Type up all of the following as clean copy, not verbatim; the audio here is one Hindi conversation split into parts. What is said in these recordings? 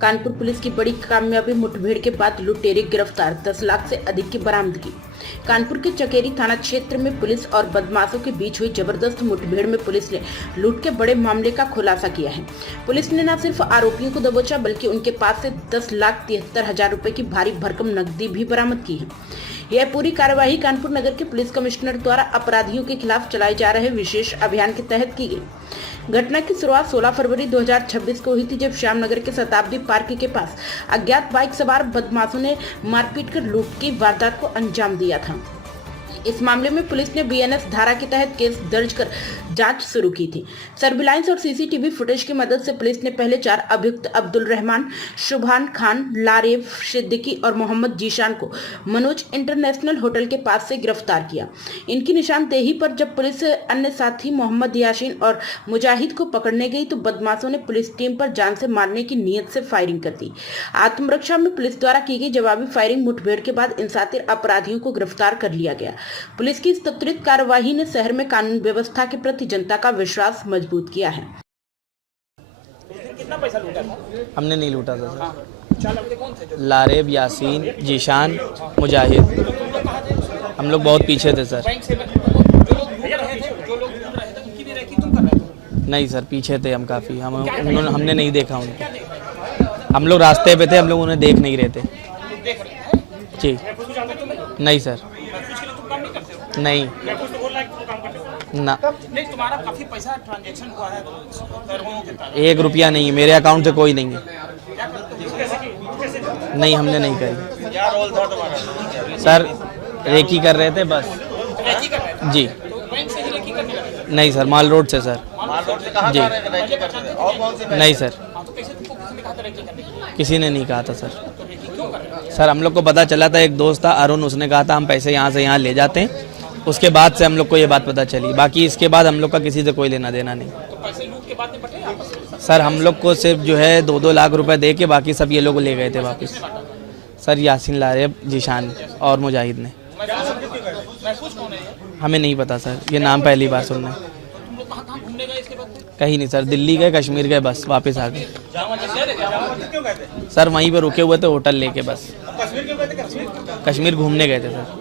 कानपुर पुलिस की बड़ी कामयाबी, मुठभेड़ के बाद लुटेरे गिरफ्तार, 10 लाख से अधिक की बरामदगी। कानपुर के चकेरी थाना क्षेत्र में पुलिस और बदमाशों के बीच हुई जबरदस्त मुठभेड़ में पुलिस ने लूट के बड़े मामले का खुलासा किया है। पुलिस ने न सिर्फ आरोपियों को दबोचा बल्कि उनके पास से 10,73,000 रुपए की भारी भरकम नकदी भी बरामद की है। यह पूरी कार्यवाही कानपुर नगर के पुलिस कमिश्नर द्वारा अपराधियों के खिलाफ चलाए जा रहे विशेष अभियान के तहत की गई। घटना की शुरुआत 16 फरवरी 2026 को हुई थी, जब श्यामनगर के शताब्दी पार्क के पास अज्ञात बाइक सवार बदमाशों ने मारपीट कर लूट की वारदात को अंजाम दिया था। इस मामले में पुलिस ने बीएनएस धारा के तहत केस दर्ज कर जांच शुरू की थी। सर्विलांस और सीसीटीवी फुटेज की मदद से पुलिस ने पहले 4 अभियुक्त अब्दुल रहमान, शुभान खान, लारेब सिद्दीकी और मोहम्मद जीशान को मनोज इंटरनेशनल होटल के पास से गिरफ्तार किया। इनकी निशानदेही पर जब पुलिस अन्य साथी मोहम्मद यासीन और मुजाहिद को पकड़ने गई तो बदमाशों ने पुलिस टीम पर जान से मारने की नीयत से फायरिंग कर दी। आत्मरक्षा में पुलिस द्वारा की गई जवाबी फायरिंग मुठभेड़ के बाद इन शातिर अपराधियों को गिरफ्तार कर लिया गया। पुलिस की इस त्वरित कार्यवाही ने शहर में कानून व्यवस्था के प्रति जनता का विश्वास मजबूत किया है। कितना पैसा लूटा था? हमने नहीं लूटा था सर। हाँ। चालक कौन थे? लारेब, यासीन, जीशान, मुजाहिद। हम लोग बहुत पीछे थे सर। बैंक से जो लोग लूट रहे थे उनकी भी रेकी तुम कर रहे थे? नहीं सर, पीछे थे हम काफ़ी। हमने नहीं देखा उनको। हम लोग रास्ते पे थे, हम लोग उन्हें देख नहीं रहे थे। देख रहे हैं जी नहीं सर, नहीं ना। नहीं, तुम्हारा काफी पैसा ट्रांजैक्शन हुआ है पैरों के तार। 1 रुपया नहीं है मेरे अकाउंट से, कोई नहीं है। नहीं, हमने नहीं करी। क्या रोल था तुम्हारा? सर रेकी कर रहे थे बस। रेकी कर रहे थे? जी तो बैंक से ही रेकी करने लगे? नहीं सर, माल रोड से सर। माल रोड से कहाँ जी जा रहे थे? रेकी करते थे? और कौन से? नहीं सर, हाँ, तो कैसे तुमको किसी ने कहा था रेकी करने के लिए? किसी ने नहीं कहा था सर। तो रेकी क्यों कर रहे थे? सर हम लोग को पता चला था, एक दोस्त था अरुण, उसने कहा था हम पैसे यहाँ से यहाँ ले जाते हैं। उसके बाद से हम लोग को ये बात पता चली। बाकी इसके बाद हम लोग का किसी से कोई लेना देना नहीं। तो पैसे लूट के बाद में बटे आपस में? सर हम लोग को सिर्फ जो है 2-2 लाख रुपए दे के बाकी सब ये लोग ले गए थे वापस। सर यासीन, लारेब, जीशान और मुजाहिद ने। महफूज कौन है ये? हमें नहीं पता सर, ये नाम पहली बार सुन रहे हैं। तुम लोग कहाँ कहाँ घूमने गए इसके बाद? कहीं नहीं सर, दिल्ली गए, कश्मीर गए, बस वापस आ गए। जामा मस्जिद गए? जामा मस्जिद क्यों गए थे? सर वहीं पे रुके हुए थे होटल लेके, बस। कश्मीर क्यों गए थे? कश्मीर? कश्मीर घूमने गए थे सर।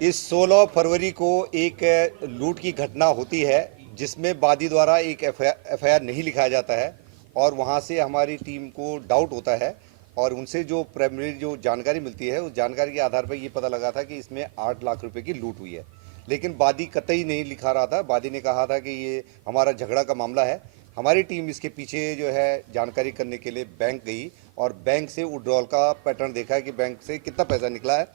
इस 16 फरवरी को एक लूट की घटना होती है जिसमें वादी द्वारा एक एफआईआर नहीं लिखाया जाता है और वहां से हमारी टीम को डाउट होता है और उनसे जो प्राइमरी जो जानकारी मिलती है उस जानकारी के आधार पर ये पता लगा था कि इसमें 8 लाख रुपए की लूट हुई है। लेकिन वादी कतई नहीं लिखा रहा था। वादी ने कहा था कि ये हमारा झगड़ा का मामला है। हमारी टीम इसके पीछे जो है जानकारी करने के लिए बैंक गई और बैंक से विड्रॉल का पैटर्न देखा है कि बैंक से कितना पैसा निकला है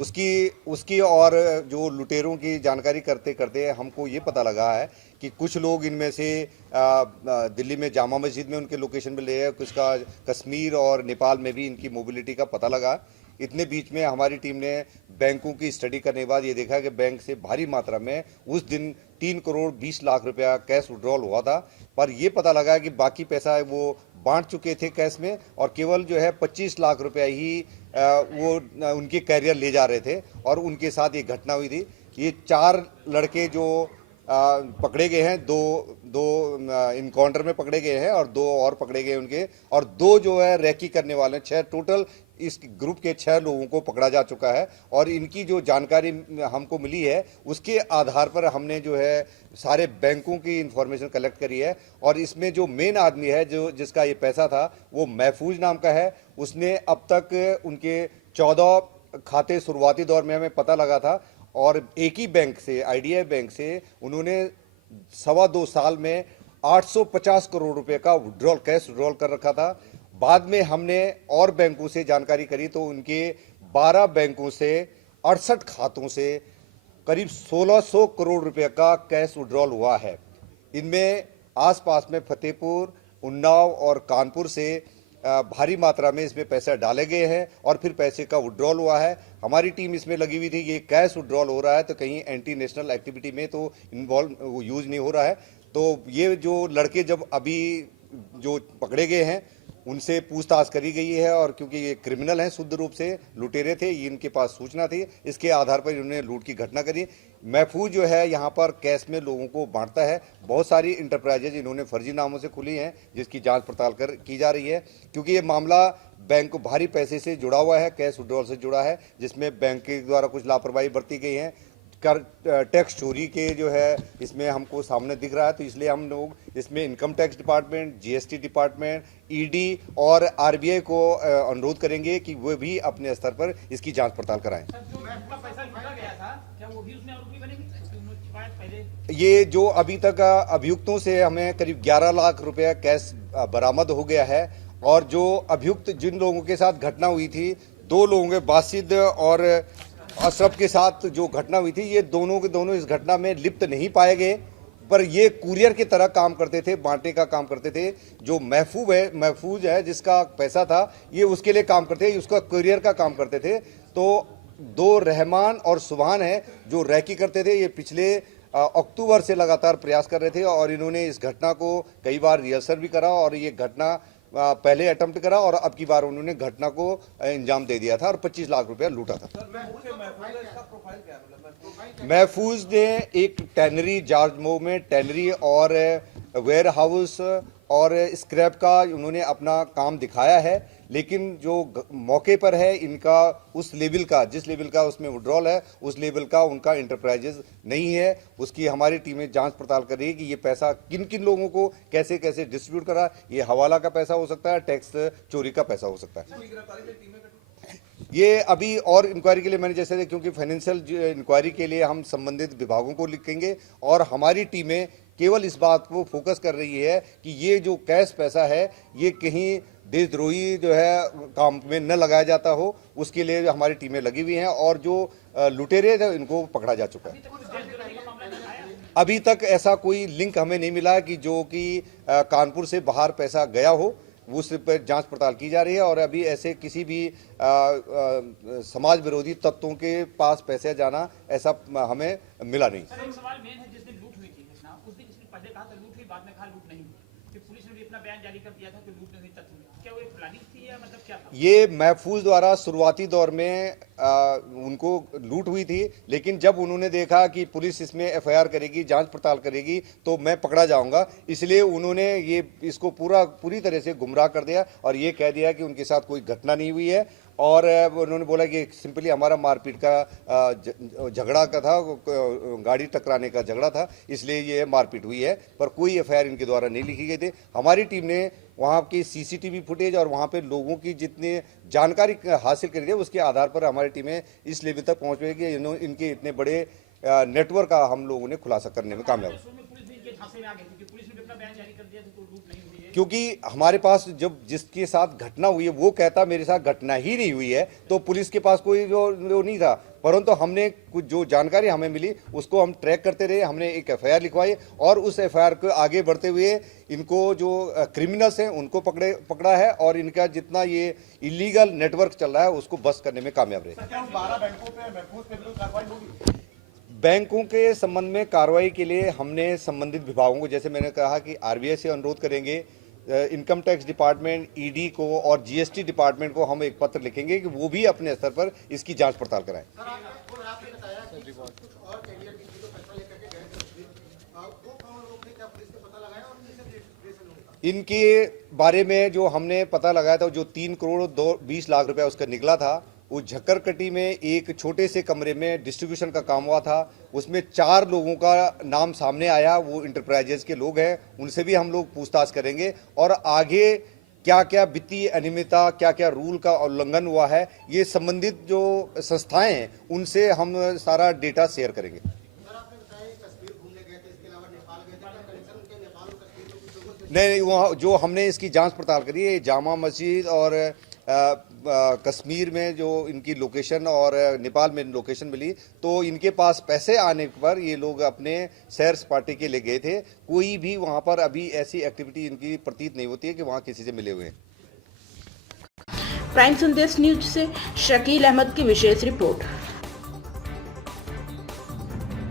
उसकी और जो लुटेरों की जानकारी करते करते हमको ये पता लगा है कि कुछ लोग इनमें से दिल्ली में जामा मस्जिद में उनके लोकेशन पे ले गए, कुछ का कश्मीर और नेपाल में भी इनकी मोबिलिटी का पता लगा। इतने बीच में हमारी टीम ने बैंकों की स्टडी करने के बाद ये देखा कि बैंक से भारी मात्रा में उस दिन 3 करोड़ 20 लाख रुपया कैश विड्रॉल हुआ था। पर ये पता लगा कि बाकी पैसा वो बांट चुके थे कैश में और केवल जो है 25 लाख रुपया ही वो उनके कैरियर ले जा रहे थे और उनके साथ ये घटना हुई थी। ये 4 लड़के जो पकड़े गए हैं, दो इनकाउंटर में पकड़े गए हैं और 2 और पकड़े गए उनके, और 2 जो है रैकी करने वाले हैं। 6 टोटल इस ग्रुप के 6 लोगों को पकड़ा जा चुका है और इनकी जो जानकारी हमको मिली है उसके आधार पर हमने जो है सारे बैंकों की इंफॉर्मेशन कलेक्ट करी है और इसमें जो मेन आदमी है जो जिसका ये पैसा था वो महफूज नाम का है। उसने अब तक उनके 14 खाते शुरुआती दौर में हमें पता लगा था और एक ही बैंक से, आईडीआई बैंक से, उन्होंने 2.25 साल में 850 करोड़ रुपए का विड्रॉल, कैश विड्रॉल कर रखा था। बाद में हमने और बैंकों से जानकारी करी तो उनके 12 बैंकों से 68 खातों से करीब 1600 करोड़ रुपए का कैश विड्रॉल हुआ है। इनमें आसपास में फतेहपुर, उन्नाव और कानपुर से भारी मात्रा में इसमें पैसे डाले गए हैं और फिर पैसे का विड्रॉल हुआ है। हमारी टीम इसमें लगी हुई थी। ये कैश विड्रॉल हो रहा है तो कहीं एंटी नेशनल एक्टिविटी में तो इन्वॉल्व यूज नहीं हो रहा है। तो ये जो लड़के जब अभी जो पकड़े गए हैं उनसे पूछताछ करी गई है और क्योंकि ये क्रिमिनल हैं, शुद्ध रूप से लुटेरे थे, ये इनके पास सूचना थी, इसके आधार पर इन्होंने लूट की घटना करी। महफूज जो है यहाँ पर कैश में लोगों को बांटता है। बहुत सारी इंटरप्राइजेज इन्होंने फर्जी नामों से खुली हैं, जिसकी जांच पड़ताल की जा रही है, क्योंकि ये मामला बैंक को भारी पैसे से जुड़ा हुआ है, कैश विड्रॉल से जुड़ा है, जिसमें बैंक के द्वारा कुछ लापरवाही बरती गई है। कर टैक्स चोरी के जो है इसमें हमको सामने दिख रहा है, तो इसलिए हम लोग इसमें income tax department, GST department, ED और आरबीआई को अनुरोध करेंगे कि वो भी अपने स्तर पर इसकी जांच पड़ताल कराएं। जो पैसा लूटा गया था, क्या वो भी उसमें आरोपी बनेंगे? पहले ये जो अभी तक अभियुक्तों से हमें करीब 11 लाख रुपए कैश बरामद हो गया है, और जो अभियुक्त जिन लोगों के साथ घटना हुई थी, 2 लोगों के बासिद और अशरफ के साथ जो घटना हुई थी, ये दोनों के दोनों इस घटना में लिप्त नहीं पाए गए, पर ये कुरियर की तरह काम करते थे, बांटने का काम करते थे। जो महफूज है जिसका पैसा था, ये उसके लिए काम करते थे, उसका कुरियर का काम करते थे। तो 2 रहमान और सुभान है जो रैकी करते थे, ये पिछले अक्टूबर से लगातार प्रयास कर रहे थे, और इन्होंने इस घटना को कई बार रिहर्सल भी करा, और ये घटना पहले अटेम्प्ट करा और अब की बार उन्होंने घटना को अंजाम दे दिया था और 25 लाख रुपया लूटा था। महफूज ने एक टैनरी, जॉर्ज मोह में टैनरी और वेयर हाउस और स्क्रैप का उन्होंने अपना काम दिखाया है, लेकिन जो मौके पर है इनका उस लेवल का, जिस लेवल का उसमें विड्रॉल है, उस लेवल का उनका इंटरप्राइजेज नहीं है। उसकी हमारी टीमें जांच पड़ताल कर रही है कि ये पैसा किन किन लोगों को कैसे कैसे डिस्ट्रीब्यूट करा। ये हवाला का पैसा हो सकता है, टैक्स चोरी का पैसा हो सकता है। ये अभी और इंक्वायरी के लिए मैंने जैसे, क्योंकि फाइनेंशियल इंक्वायरी के लिए हम संबंधित विभागों को लिखेंगे, और हमारी टीमें केवल इस बात को फोकस कर रही है कि ये जो कैश पैसा है ये कहीं देशद्रोही जो है काम में न लगाया जाता हो, उसके लिए हमारी टीमें लगी हुई हैं, और जो लुटेरे थे इनको पकड़ा जा चुका है। अभी तक ऐसा कोई लिंक हमें नहीं मिला कि जो कि कानपुर से बाहर पैसा गया हो, उस पर जांच पड़ताल की जा रही है, और अभी ऐसे किसी भी समाज विरोधी तत्वों के पास पैसे जाना ऐसा हमें मिला नहीं। एक सवाल मेन है, जिस दिन लूट हुई थी घटना, उस दिन इसने पहले कहा था लूट हुई, बाद में कहा लूट नहीं हुई, फिर पुलिस ने भी अपना बयान जारी कर दिया था कि लूट नहीं हुई, तथ्य नहीं। क्या वो एक प्लानिंग थी या मतलब क्या था? ये महफूज द्वारा शुरुआती दौर में उनको लूट हुई थी, लेकिन जब उन्होंने देखा कि पुलिस इसमें एफआईआर करेगी, जांच पड़ताल करेगी, तो मैं पकड़ा जाऊंगा, इसलिए उन्होंने ये इसको पूरी तरह से गुमराह कर दिया और ये कह दिया कि उनके साथ कोई घटना नहीं हुई है, और उन्होंने बोला कि सिंपली हमारा मारपीट का झगड़ा का था, गाड़ी टकराने का झगड़ा था, इसलिए ये मारपीट हुई है, पर कोई एफआईआर इनके द्वारा नहीं लिखी गई थी। हमारी टीम ने वहाँ की सीसीटीवी फुटेज और वहाँ पे लोगों की जितनी जानकारी हासिल करी है, उसके आधार पर हमारी टीमें इस लेवल तक पहुँच गई कि इनके इतने बड़े नेटवर्क का हम लोगों ने खुलासा करने में कामयाब। क्योंकि हमारे पास जब जिसके साथ घटना हुई है वो कहता मेरे साथ घटना ही नहीं हुई है, तो पुलिस के पास कोई जो नहीं था, परंतु हमने कुछ जो जानकारी हमें मिली उसको हम ट्रैक करते रहे, हमने एक एफआईआर लिखवाई, और उस एफआईआर को आगे बढ़ते हुए इनको जो क्रिमिनल्स हैं उनको पकड़ा है, और इनका जितना ये इलीगल नेटवर्क चल रहा है उसको बस्ट करने में कामयाब रहे। बैंकों के संबंध में कार्रवाई के लिए हमने संबंधित विभागों को, जैसे मैंने कहा कि आरबीआई से अनुरोध करेंगे, इनकम टैक्स डिपार्टमेंट, ईडी को और जीएसटी डिपार्टमेंट को हम एक पत्र लिखेंगे कि वो भी अपने स्तर पर इसकी जांच पड़ताल कराएं। इनके बारे में जो हमने पता लगाया था, जो 3 करोड़ 20 लाख रुपया उसका निकला था, वो झक्करकटी में एक छोटे से कमरे में डिस्ट्रीब्यूशन का काम हुआ था, उसमें 4 लोगों का नाम सामने आया, वो इंटरप्राइजेज के लोग हैं, उनसे भी हम लोग पूछताछ करेंगे, और आगे क्या क्या वित्तीय अनियमितता, क्या क्या रूल का उल्लंघन हुआ है, ये संबंधित जो संस्थाएं हैं उनसे हम सारा डेटा शेयर करेंगे। नहीं, वहाँ जो हमने इसकी जांच पड़ताल करी है, जामा मस्जिद और कश्मीर में जो इनकी लोकेशन और नेपाल में लोकेशन मिली, तो इनके पास पैसे आने पर ये लोग अपने सैर सपाटे के लिए गए थे। कोई भी वहाँ पर अभी ऐसी एक्टिविटी इनकी प्रतीत नहीं होती है कि वहाँ किसी से मिले हुए हैं। प्राइम संदेश न्यूज से शकील अहमद की विशेष रिपोर्ट।